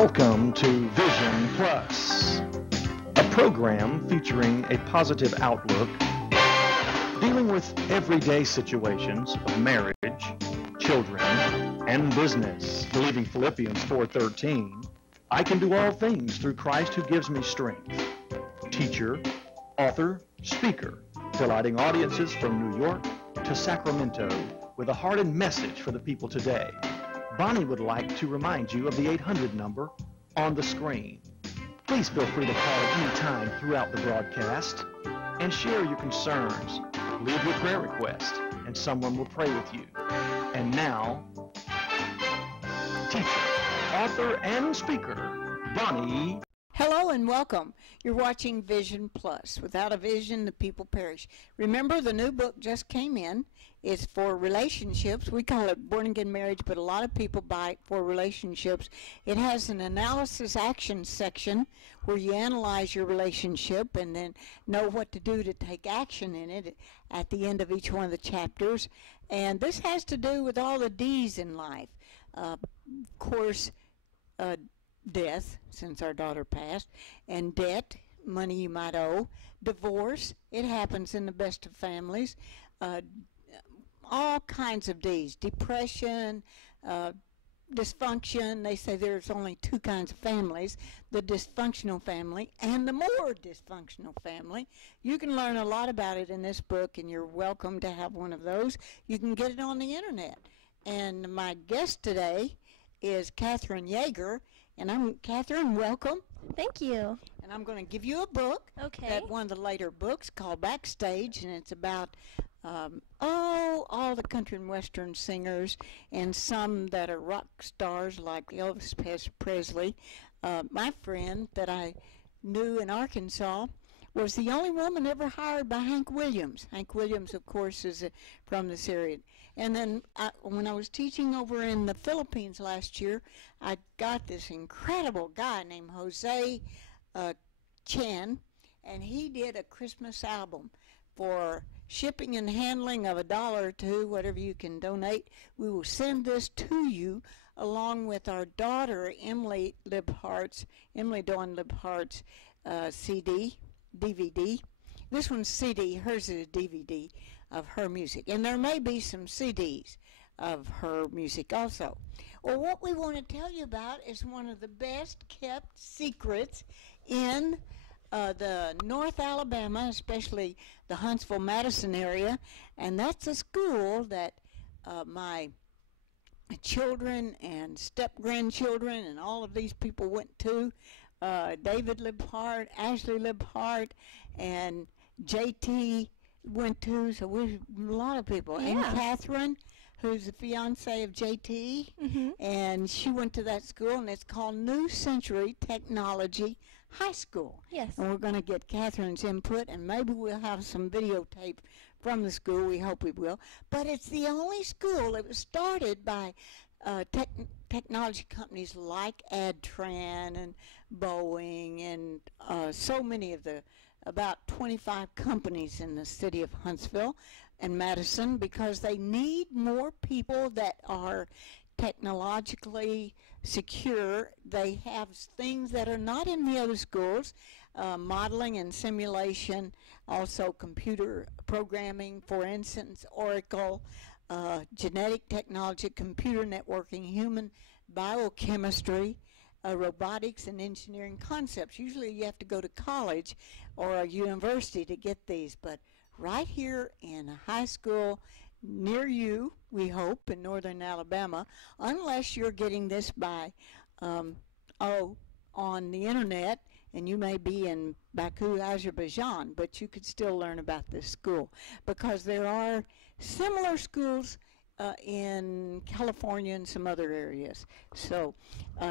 Welcome to Vision Plus, a program featuring a positive outlook, dealing with everyday situations of marriage, children, and business. Believing Philippians 4:13, I can do all things through Christ who gives me strength. Teacher, author, speaker, delighting audiences from New York to Sacramento with a heart and message for the people today. Bonnie would like to remind you of the 800 number on the screen. Please feel free to call at any time throughout the broadcast and share your concerns. Leave your prayer request and someone will pray with you. And now, teacher, author, and speaker, Bonnie. Hello and welcome. You're watching Vision Plus. Without a vision, the people perish. Remember, the new book just came in. It's for relationships. We call it Born Again Marriage, but a lot of people buy it for relationships. It has an analysis action section where you analyze your relationship and then know what to do to take action in it at the end of each one of the chapters. And this has to do with all the D's in life. Of course, death, since our daughter passed, and debt, money you might owe, divorce, it happens in the best of families, all kinds of D's, depression, dysfunction. They say there's only two kinds of families, the dysfunctional family and the more dysfunctional family. You can learn a lot about it in this book, and you're welcome to have one of those. You can get it on the internet. And my guest today is Kathryn Yeager, and Kathryn, welcome. Thank you. And I'm going to give you a book. Okay. That one of the later books called Backstage, and it's about all the country and western singers and some that are rock stars like Elvis Presley. My friend that I knew in Arkansas was the only woman ever hired by Hank Williams. Hank Williams, of course, is from this area. And then when I was teaching over in the Philippines last year, I got this incredible guy named Jose Chen, and he did a Christmas album for shipping and handling of $1 or $2, whatever you can donate. We will send this to you along with our daughter Emily Dawn Libhart's DVD. This one's CD, hers is a DVD of her music. And there may be some CDs of her music also. Well, what we want to tell you about is one of the best kept secrets in the North Alabama, especially the Huntsville-Madison area, and that's a school that my children and step-grandchildren and all of these people went to. David Libhart, Ashley Libhart, and JT went to, so a lot of people. Yeah. And Kathryn, who's the fiance of JT, and she went to that school, and it's called New Century Technology High School. Yes. And we're going to get Kathryn's input, and maybe we'll have some videotape from the school. We hope we will. But it's the only school that was started by technology companies like Adtran and Boeing and so many of the about 25 companies in the city of Huntsville and Madison, because they need more people that are technologically secure. They have things that are not in the other schools, modeling and simulation, also computer programming, for instance, Oracle, genetic technology, computer networking, human biochemistry, robotics, and engineering concepts. Usually you have to go to college or a university to get these, but right here in a high school near you, we hope, in northern Alabama, unless you're getting this by on the internet, and you may be in Baku, Azerbaijan, but you could still learn about this school, because there are similar schools in California and some other areas. So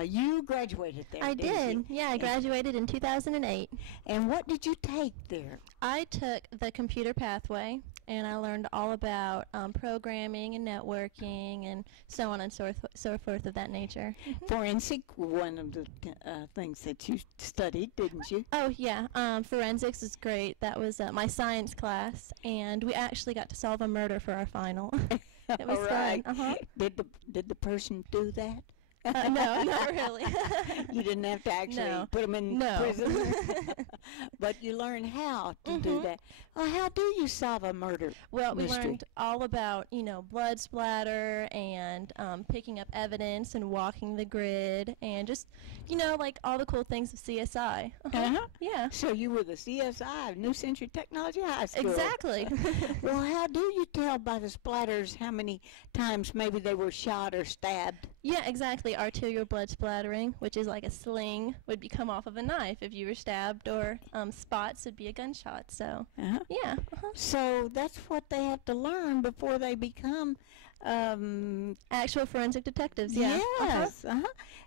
you graduated there, I didn't did. Yeah, I graduated in 2008. And what did you take there? I took the computer pathway, and I learned all about programming and networking and so on and so forth of that nature. Forensic, one of the things that you studied, didn't you? Oh, yeah. Forensics is great. That was my science class, and we actually got to solve a murder for our final. It was All right. fun. Did the person do that? No, not really. You didn't have to actually put them in prison. But you learned how to do that. Well, how do you solve a murder Well, we mystery? learned all about, blood splatter and picking up evidence and walking the grid and just, like all the cool things of CSI. Yeah. So you were the CSI of New Century Technology High School. Exactly. Well, how do you tell by the splatters how many times maybe they were shot or stabbed? Yeah, exactly. Arterial blood splattering, which is like a sling, would come off of a knife if you were stabbed, or spots would be a gunshot. So, yeah. So that's what they have to learn before they become actual forensic detectives. Yeah. Yes.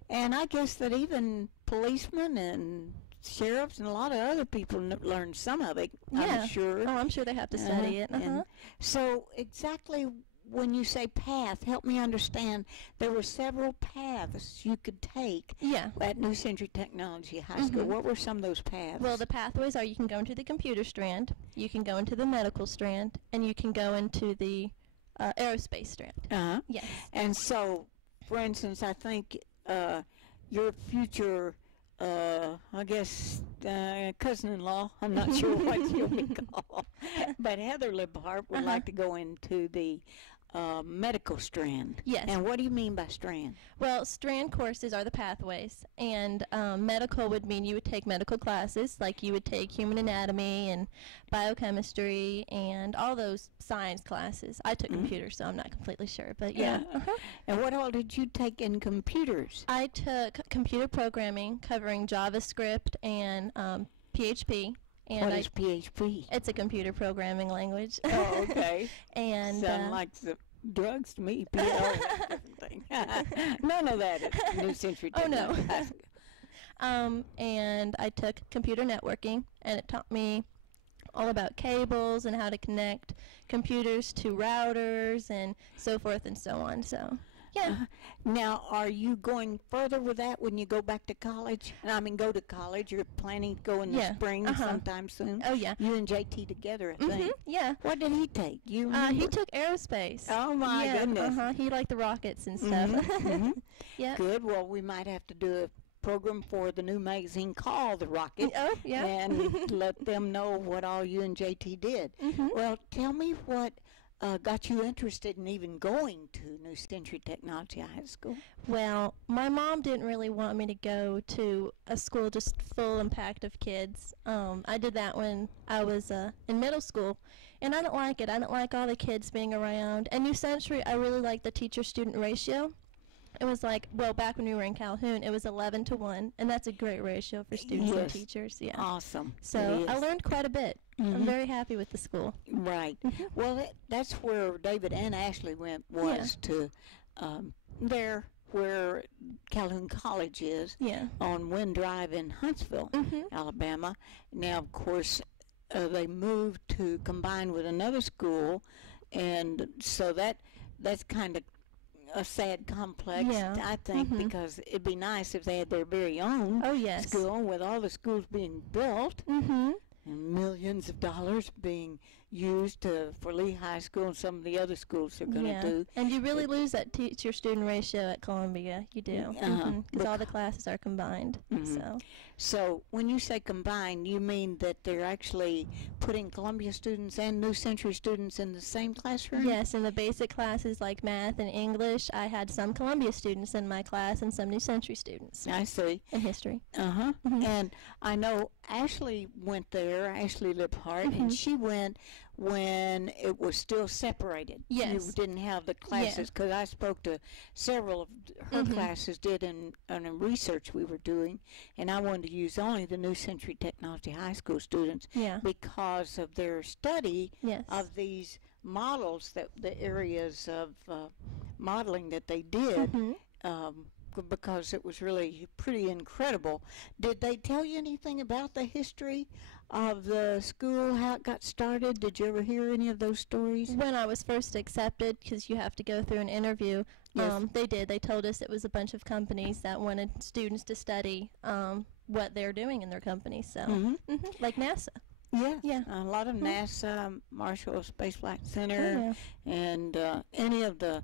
And I guess that even policemen and sheriffs and a lot of other people learn some of it. Yeah. I'm sure. Oh, I'm sure they have to study it. And so exactly. When you say path, help me understand. There were several paths you could take at New Century Technology High School. What were some of those paths? Well, the pathways are you can go into the computer strand, you can go into the medical strand, and you can go into the aerospace strand. Yes. And so, for instance, I think your future, I guess, cousin-in-law, I'm not sure what you'll be called, but Heather Libhart would like to go into the medical strand. Yes. And what do you mean by strand? Well, strand courses are the pathways, and medical would mean you would take medical classes, like you would take human anatomy and biochemistry and all those science classes. I took computers, so I'm not completely sure, but yeah. And what all did you take in computers? I took computer programming, covering JavaScript and PHP. And what is PHP? It's a computer programming language. Oh, okay. And sound like some drugs to me. Different thing. None of that is New Century Technology. Oh, no. And I took computer networking, and it taught me all about cables and how to connect computers to routers and so forth and so on. So, yeah. Now, are you going further with that when you go back to college? I mean, go to college. You're planning to go in the spring sometime soon. Oh, yeah. You and JT together, I think. Yeah. What did he take? You he took aerospace. Oh, my goodness. He liked the rockets and stuff. Yeah. Good. Well, we might have to do a program for the new magazine called The Rocket. Oh, yeah. And let them know what all you and JT did. Well, tell me what got you interested in even going to New Century Technology High School? Well, my mom didn't really want me to go to a school just full and packed of kids. I did that when I was in middle school, and I didn't like it. I didn't like all the kids being around. And New Century, I really liked the teacher-student ratio. It was like, well, back when we were in Calhoun, it was 11 to 1, and that's a great ratio for students and teachers. Yeah. Awesome. So I learned quite a bit. I'm very happy with the school. Right. Well, that's where David and Ashley went, was to there where Calhoun College is, on Wind Drive in Huntsville, Alabama. Now, of course, they moved to combine with another school, and so that's kind of a sad complex, I think, because it'd be nice if they had their very own school, with all the schools being built and millions of dollars being used for Lee High School and some of the other schools are going to do. And you really lose that teacher-student ratio at Columbia. You do, because all the classes are combined. So when you say combined, you mean that they're actually putting Columbia students and New Century students in the same classroom? Yes, in the basic classes like math and English, I had some Columbia students in my class and some New Century students. I see. And history. And I know Ashley went there, Ashley Libhart, and she went when it was still separated. Yes. You didn't have the classes, because I spoke to several of her classes, did in research we were doing, and I wanted to use only the New Century Technology High School students because of their study of these models, that the areas of modeling that they did, because it was really pretty incredible. Did they tell you anything about the history of the school, how it got started? Did you ever hear any of those stories? When I was first accepted, because you have to go through an interview, they did. They told us it was a bunch of companies that wanted students to study what they're doing in their company, so like NASA. Yeah, a lot of NASA, Marshall Space Flight Center, and any of the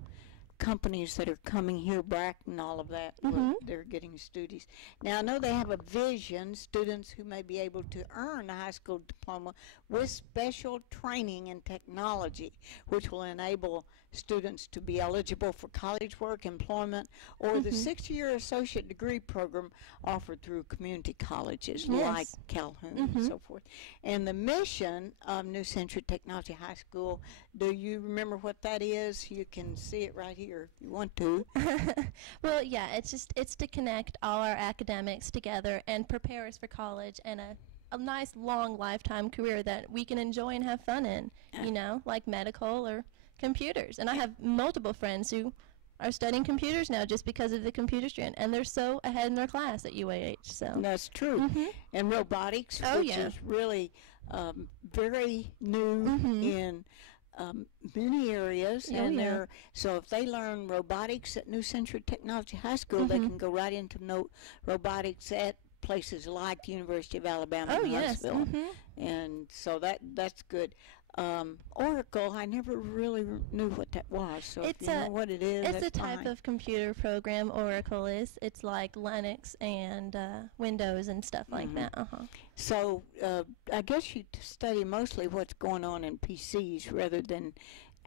companies that are coming here, Brack and all of that, they're getting students. Now, I know they have a vision, students who may be able to earn a high school diploma with special training in technology, which will enable students to be eligible for college work, employment, or the 6-year associate degree program offered through community colleges like Calhoun and so forth. And the mission of New Century Technology High School, do you remember what that is? You can see it right here if you want to. Well, yeah, it's to connect all our academics together and prepare us for college and a nice long lifetime career that we can enjoy and have fun in, you know, like medical or computers. And I have multiple friends who are studying computers now just because of the computer strand, and they're so ahead in their class at UAH. So that's true. And robotics, which is really very new in many areas, and so if they learn robotics at New Century Technology High School, they can go right into robotics at places like the University of Alabama in Huntsville. And so that's good. Oracle, I never really knew what that was, so if you know what it is, it's a type of computer program. Oracle is. It's like Linux and Windows and stuff like that. So I guess you study mostly what's going on in PCs rather than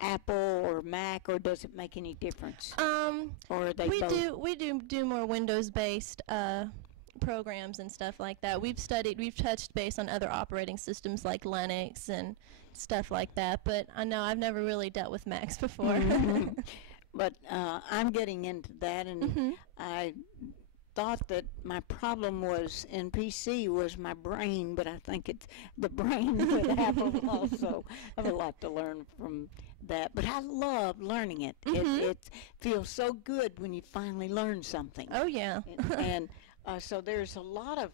Apple or Mac, or does it make any difference? Or are they both? We do more Windows-based programs and stuff like that. We've touched base on other operating systems like Linux and stuff like that, but I know I've never really dealt with Macs before. But I'm getting into that, and I thought that my problem was in PC was my brain, but I think it's the brain with Apple also. I have a lot to learn from that, but I love learning it. It feels so good when you finally learn something. Oh, yeah. And so there's a lot of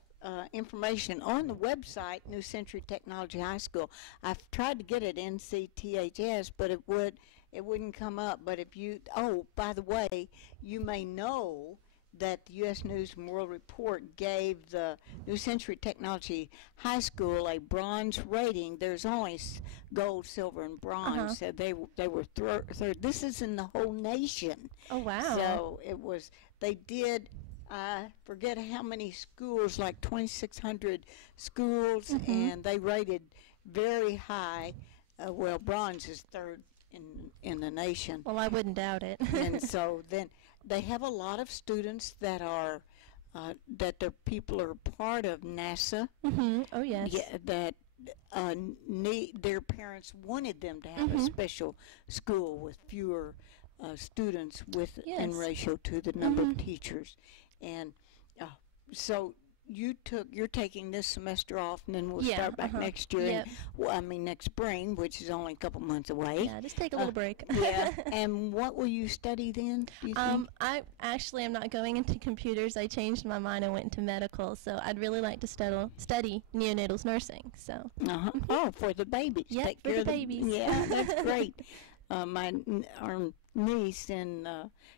information on the website, New Century Technology High School. I've tried to get it NCTHS, but it wouldn't come up. But if you, by the way, you may know that the U.S. News and World Report gave the New Century Technology High School a bronze rating. There's only gold, silver, and bronze. So they were third. This is in the whole nation. Oh, wow. So they did, I forget how many schools, like 2,600 schools, and they rated very high. Well, bronze is third in the nation. Well, I wouldn't doubt it. And so then they have a lot of students that are that their people are part of NASA. Oh, yes. Yeah, that their parents wanted them to have a special school with fewer students in ratio to the number of teachers. And so you're taking this semester off, and then we'll start back next year. And, next spring, which is only a couple months away. Yeah, just take a little break. And what will you study then, do you think? I actually am not going into computers. I changed my mind and went into medical, so I'd really like to study neonatal nursing. So. Oh, for the babies. Yeah, take for care the of babies. Yeah, that's great. Our niece, and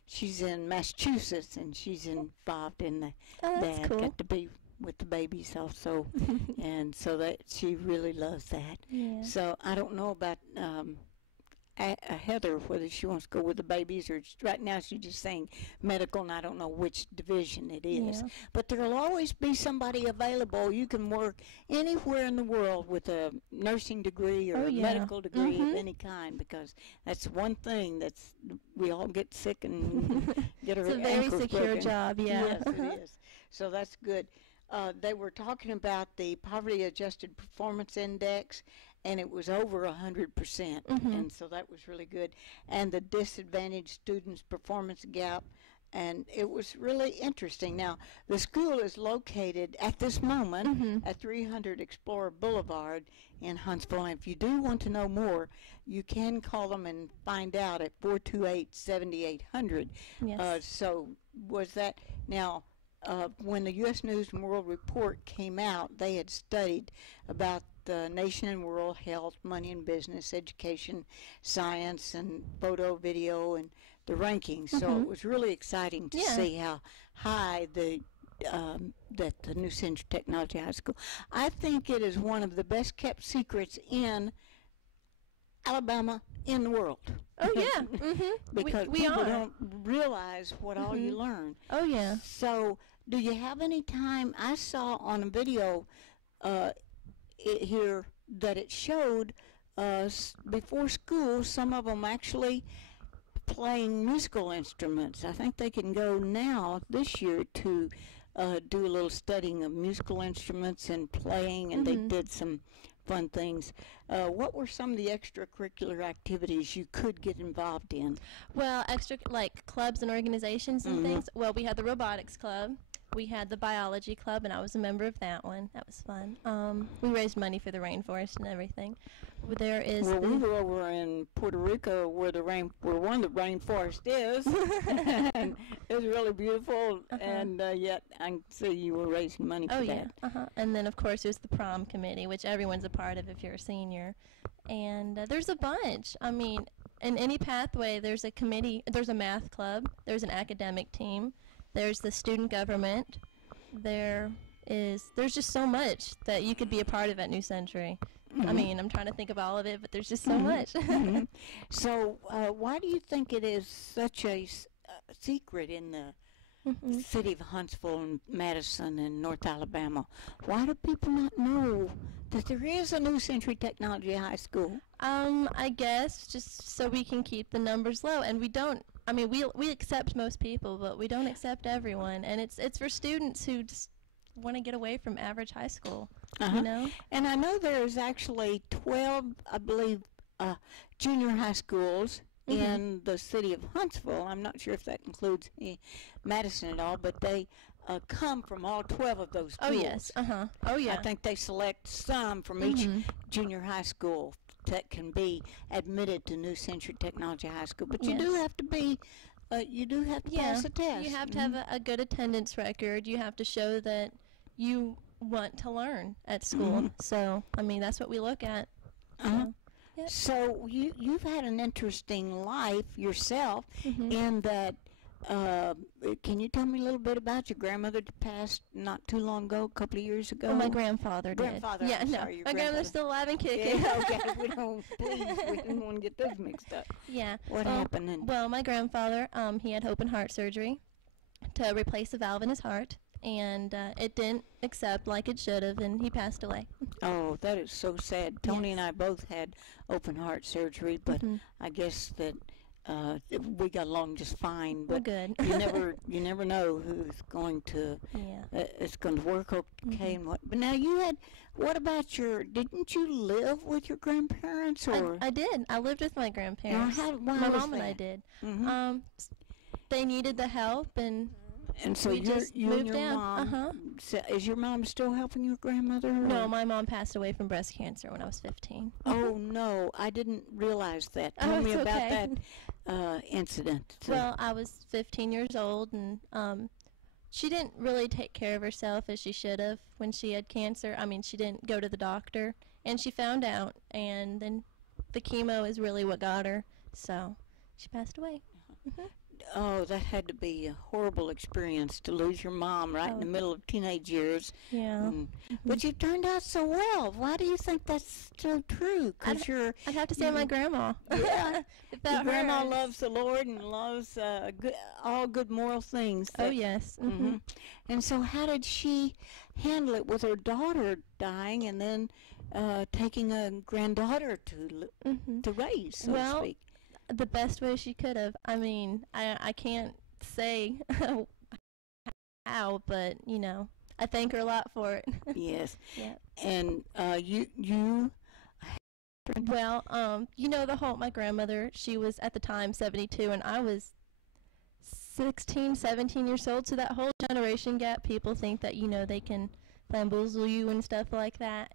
she's in Massachusetts, and she's involved in that. That's cool. Got to be with the babies also, and so that she really loves that. Yeah. So I don't know about Heather, whether she wants to go with the babies, or right now she's just saying medical, and I don't know which division it is. Yeah. But there'll always be somebody available. You can work anywhere in the world with a nursing degree or a medical degree of any kind, because that's one thing that's we all get sick and get our It's a very ankles secure broken. job, yeah. Yes, it is. So that's good. They were talking about the Poverty Adjusted Performance Index, and it was over 100%, and so that was really good. And the Disadvantaged Students Performance Gap, and it was really interesting. Now, the school is located at this moment at 300 Explorer Boulevard in Huntsville, and if you do want to know more, you can call them and find out at 428-7800. Yes. So was that, now, when the U.S. News and World Report came out, they had studied about the nation and world health, money and business, education, science, and photo, video, and the rankings. So it was really exciting to see how high that the New Century Technology High School. I think it is one of the best kept secrets in Alabama in the world. Oh, yeah. Mm-hmm. Because we people are. don't realize what all you learn. Oh, yeah. So, do you have any time? I saw on a video here that it showed before school, some of them actually playing musical instruments. I think they can go now this year to do a little studying of musical instruments and playing, and they did some fun things. What were some of the extracurricular activities you could get involved in? Well, extra, like clubs and organizations and things. Well, we had the robotics club. We had the biology club, and I was a member of that one. That was fun. We raised money for the rainforest and everything. There is. Well, we were over in Puerto Rico where one of the rainforest is, and it was really beautiful. And yet, I can see you were raising money for that. Oh yeah. And then of course there's the prom committee, which everyone's a part of if you're a senior. And there's a bunch. I mean, in any pathway, there's a committee. There's a math club. There's an academic team. There's the student government. There's just so much that you could be a part of at New Century. I mean, I'm trying to think of all of it, but there's just so much. So, why do you think it is such a secret in the city of Huntsville and Madison and North Alabama? Why do people not know that there is a New Century Technology High School? I guess just so we can keep the numbers low, and we don't. I mean, we accept most people, but we don't accept everyone, and it's for students who just want to get away from average high school. You know? And I know there's actually 12, I believe, junior high schools in the city of Huntsville. I'm not sure if that includes Madison at all, but they come from all 12 of those schools. Oh, yes. Oh, yeah. I think they select some from each junior high school that can be admitted to New Century Technology High School. But you do have to be, you do have to pass a test. You have to have a good attendance record. You have to show that you want to learn at school. So, I mean, that's what we look at. So you've had an interesting life yourself in that, can you tell me a little bit about your grandmother that passed not too long ago, a couple of years ago? Oh, my grandfather did. Yeah, no, sorry, my grandmother's still alive and kicking. Yeah, okay, we didn't want to get those mixed up. Yeah. What happened then? Well, my grandfather, he had open heart surgery to replace a valve in his heart, and it didn't accept like it should have, and he passed away. Oh, that is so sad. Tony and I both had open heart surgery, but I guess that we got along just fine. But good. you never know who's going to it's going to work okay and what. But now what about didn't you live with your grandparents or? I did. I lived with my grandparents. Why my was mom that? and I did. They needed the help, and so we just you moved and your down. mom. So is your mom still helping your grandmother? No, my mom passed away from breast cancer when I was 15. Oh no, I didn't realize that. Oh, Tell me it's about okay. that incident. Well, I was 15 years old, and she didn't really take care of herself as she should have when she had cancer. I mean, she didn't go to the doctor, and she found out, and then the chemo is really what got her, so she passed away. Oh, that had to be a horrible experience to lose your mom right in the middle of teenage years. Yeah. But you turned out so well. Why do you think that's so true? Because I'd have to say my grandma. Yeah. Your grandma her. loves the Lord and loves all good moral things. Oh, yes. And so how did she handle it with her daughter dying and then taking a granddaughter to raise, so to speak? The best way she could have. I mean, I can't say how, but, you know, I thank her a lot for it. Yes. Yeah. And you Well, you know, my grandmother, she was at the time 72, and I was 16, 17 years old, so that whole generation gap, people think that, you know, they can bamboozle you and stuff like that.